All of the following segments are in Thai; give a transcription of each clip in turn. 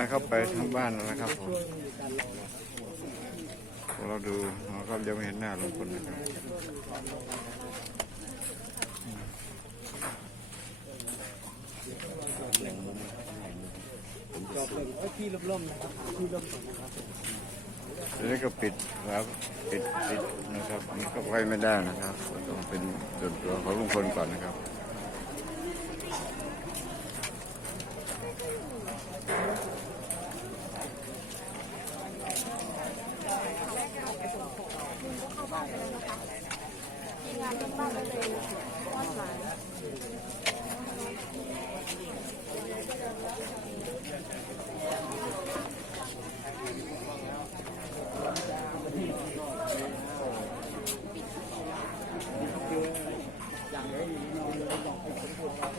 ายเข้าไปทั้งบ้านแล้วนะครับผมเราดูเราก็ยังไม่เห็นหน้าลุงพลนะครับเป็นเอ้ยที่ร่มๆนะครับที่ร่มนะครับทีนี้ก็ปิดครับปิดปิดนะครับนนี้ก็ไปไม่ได้นะครับต้องเป็นส่วนตัวของลุงพลก่อนนะครับ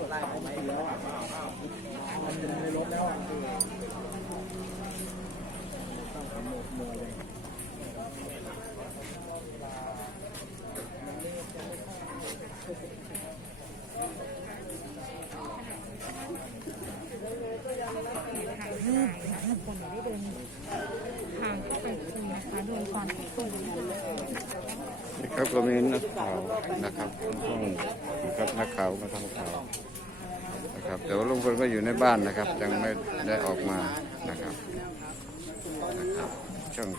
ไล่ไปแล้วอะมันในรถแล้วอะต้องขโมยมัวเลย คนได้เดินทางเข้าไปคุยนะคะโดยความที่คุยนี่ครับก็มีนักข่าวนะครับต้องนะครับนักข่าวมาทำข่าวนะครับแต่ว่าลุงพลก็อยู่ในบ้านนะครับ ยังไม่ได้ออกมานะครับนะครับช่อง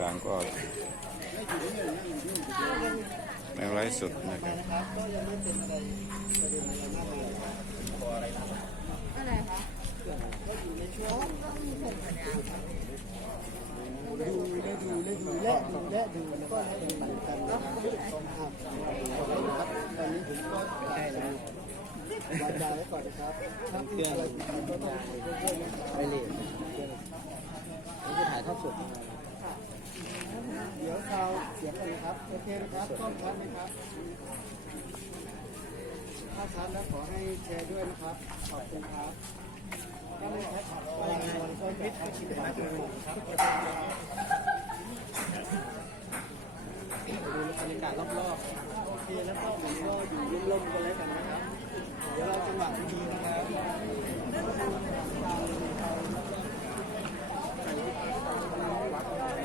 ต่างๆก็ในไลฟ์สดนะครับอะไรคะ ดูได้ดูได้ดูและดูและดูแล้วก็เป็นเหมือนกันนะครับตอนนี้ผมก็ได้แล้ววางยาไว้ก่อนนะครับถ้ามีอะไรผิดพลาดก็ต้องช่วยนะครับไปเลยผมจะถ่ายทอดสดเดี๋ยวข่าเสียงกันนะครับโอเคนะครับต้องชัดไหมครับถ้าชัดแล้วขอให้แชร์ด้วยนะครับขอบคุณครับถ้าไม่ชั ดรายงานก็มิดให้ชิมบาทเลยครับดูบรรยากาศรอบๆโอเคแล้วก็ผมก็อยู่ร่มๆกันแล้วกันนะครับ เดี๋ยวเราจังหวะดีๆนะครับ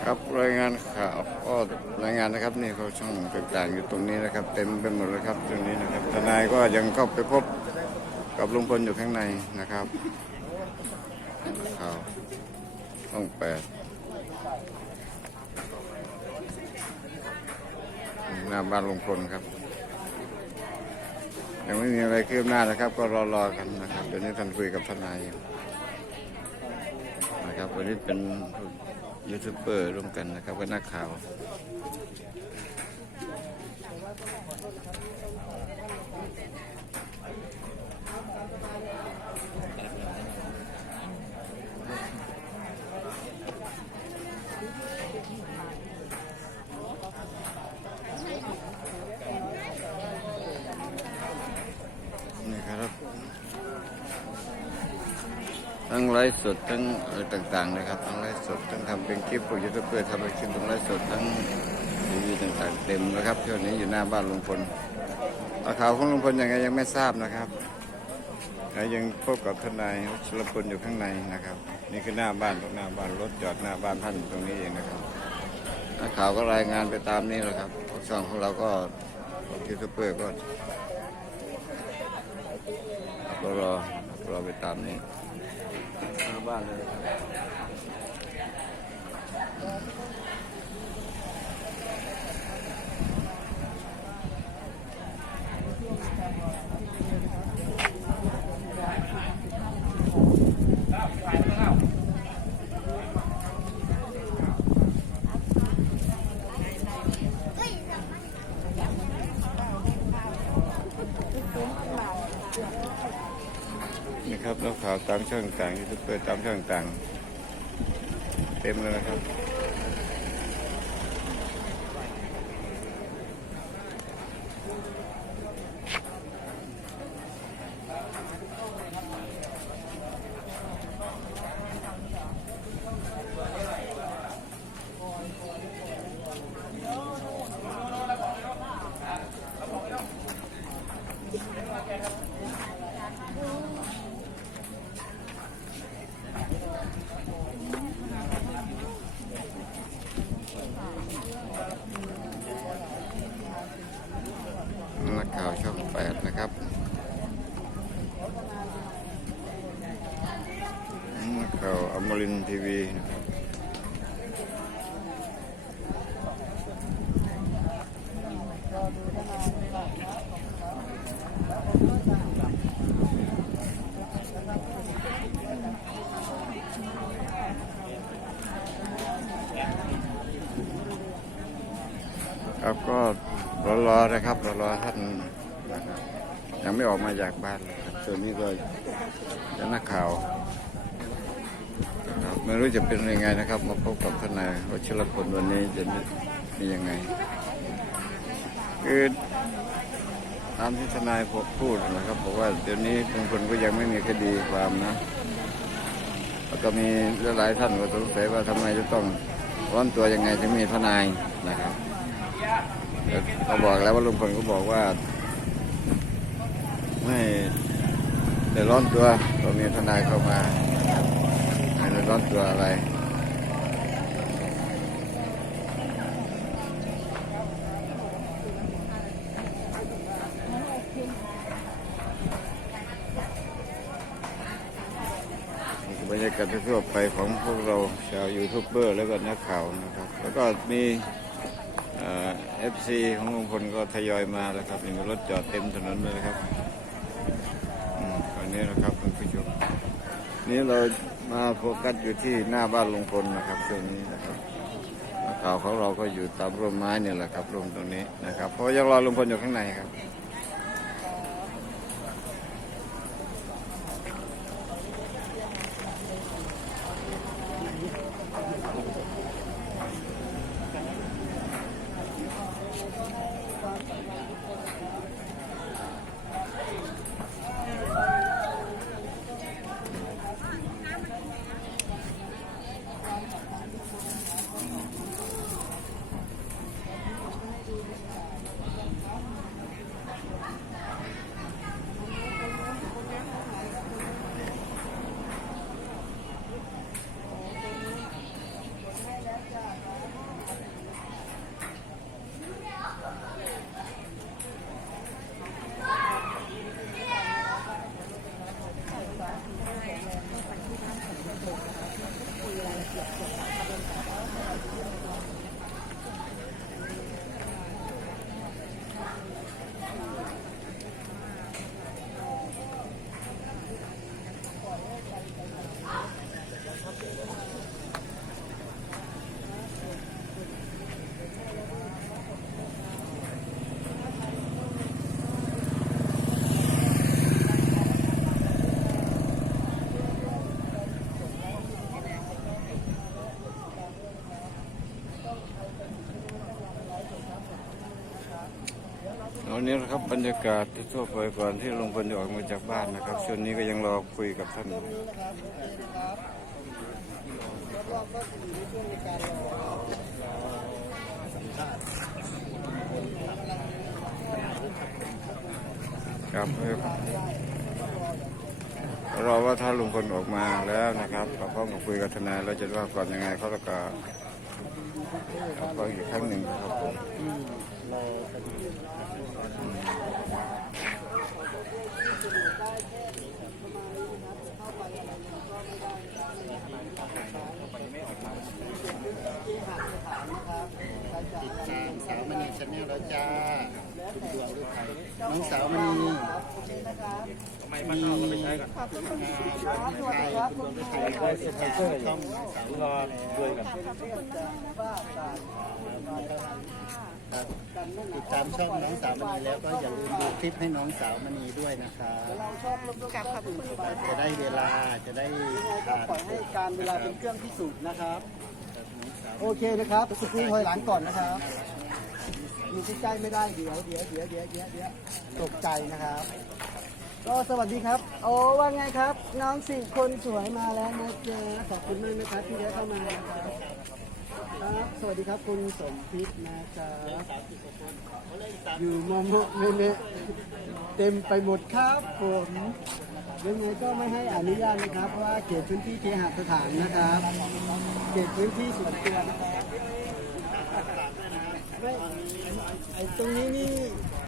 ครับรายงานข่าวก็รายงานนะครับนี่เขาช่องต่างๆอยู่ตรงนี้นะครับ เต็มไปหมดเลยครับตรงนี้นะครับทนายก็ยังเข้าไปพบกับลุงพลอยู่ข้างในนะครับ ขาวช่องแปดหน้าบ้านลุงพลครับ ยังไม่มีอะไรคืบหน้านะครับ ก็รอๆกันนะครับเดี๋ยวนี้ท่านคุยกับทนายอยู่นะครับวันนี้เป็นยูทูบเบอร์ร่วมกันนะครับกับนักข่าว นี่ครับ ทั้งไลฟ์สดทั้งอะไรต่างๆนะครับทั้งไลฟ์สดทั้งทำเป็นคลิปพวกยูทูบเบอร์ทำเป็นคลิปทั้งไลฟ์สดทั้งทีวีต่างๆ เต็มนะครับช่วงนี้อยู่หน้าบ้านลุงพลข่าวของลุงพลยังไงยังไม่ทราบนะครับยังพบกับทนายชลพลอยู่ข้างในนะครับ นี่คือหน้าบ้านตรงหน้าบ้านรถจอดหน้าบ้านท่านตรงนี้เองนะครับนักข่าวก็รายงานไปตามนี้แหละครับช่องของเราก็ยูทูบเบอร์ก็รอรอไปตามนี้ หน้าบ้านเลยนะครับ นี่ครับแล้วข่าวตามช่องต่างยูทูบเบอร์ตามช่องต่าง เต็มเลยนะครับ รินทีวีนะครับครับก็รอๆนะครับรอๆท่านนะครับยังไม่ออกมาจากบ้านครับส่วนนี้ก็จะนักข่าว ไม่รู้จะเป็นยังไงนะครับ มาพบกับทนายวัชรพลวันนี้จะมียังไงคือตามที่ทนายพูดนะครับบอกว่าเดี๋ยวนี้บางคนก็ยังไม่มีคดีความนะแล้วก็มีหลายท่านก็สงสัยว่าทำไมจะต้องร้อนตัวยังไงถึงมีทนายนะครับเขาบอกแล้วว่าลุงพลก็บอกว่า ไม่ได้ร้อนตัวก็มีทนายเข้ามา ไม่ได้ร้อนตัวอะไรบรรยากาศทั่วไปของพวกเราชาวยูทูบเบอร์แล้วก็นักข่าวนะครับ แล้วก็มีเอฟซีของลุงพลก็ทยอยมาแล้วครับมีรถจอดเต็มถนนเลยครับอตอนนี้นะครับคุณผู้ชม นี่เรามาโฟกัสอยู่ที่หน้าบ้านลุงพลนะครับช่วงนี้นะครับข่าวของเราก็อยู่ตามร่มไม้เนี่ยแหละครับร่มตรงนี้นะครับเพราะยังรอลุงพลอยู่ข้างในครับ วันนี้นะครับบรรยากาศที่ทั่วไปก่อนที่ลุงพลจะออกมาจากบ้านนะครับช่วงนี้ก็ยังรอคุยกับท่านครับเคนะครับแล้วก็ก็อยู่ในช่วงในการรอสัมภาษณ์ครับรอว่าถ้าลุงพลออกมาแล้วนะครับก็พร้อมกับคุยกับทนายเราจะว่าก่อนยังไงเขาแล้วก็เอาอีกครั้งหนึ่งนะครับผม อืมรอคดีติดตามสาวมณีชาแนลแล้ว จ้าคุณดวงด้วยใครน้องสาวมณีทำไมบ้านนอกเราไปใช้กันขอบคุณค่ะคุณดวงด้วยใครคุณดวงด้วยใครก็สปอนเซอร์ช่องน้องสาวรอด้วยกันติดตามช่องน้องสาวมณีแล้วก็อย่าลืมดูคลิปให้น้องสาวมณีด้วยนะครับกับขอบคุณจะได้เวลาจะได้ผ่านปล่อยให้การเวลาเป็นเครื่องพิสูจน์นะครับ โอเคนะครับสกรูถอยหลังก่อนนะครับ อยู่ใกล้ๆไม่ได้เดี๋ยวเดี๋ยวเดี๋ยวเดี๋ยวเดี๋ยวเดี๋ยวตกใจนะครับ ก็สวัสดีครับ โอ้ว่าไงครับ น้องสิคนสวยมาแล้วนะจ๊ะขอบคุณมากนะครับที่ได้เข้ามานะครับครับสวัสดีครับคุณสมพิษนะครับอยู่มอมเมเนเต็มไปหมดครับผมยังไงก็ไม่ให้อนุญาตนะครับเพราะว่าเขตพื้นที่เคหสถานนะครับเขตพื้นที่ส่วนตัวนะครับไม่ ไอ้ตรงนี้นี่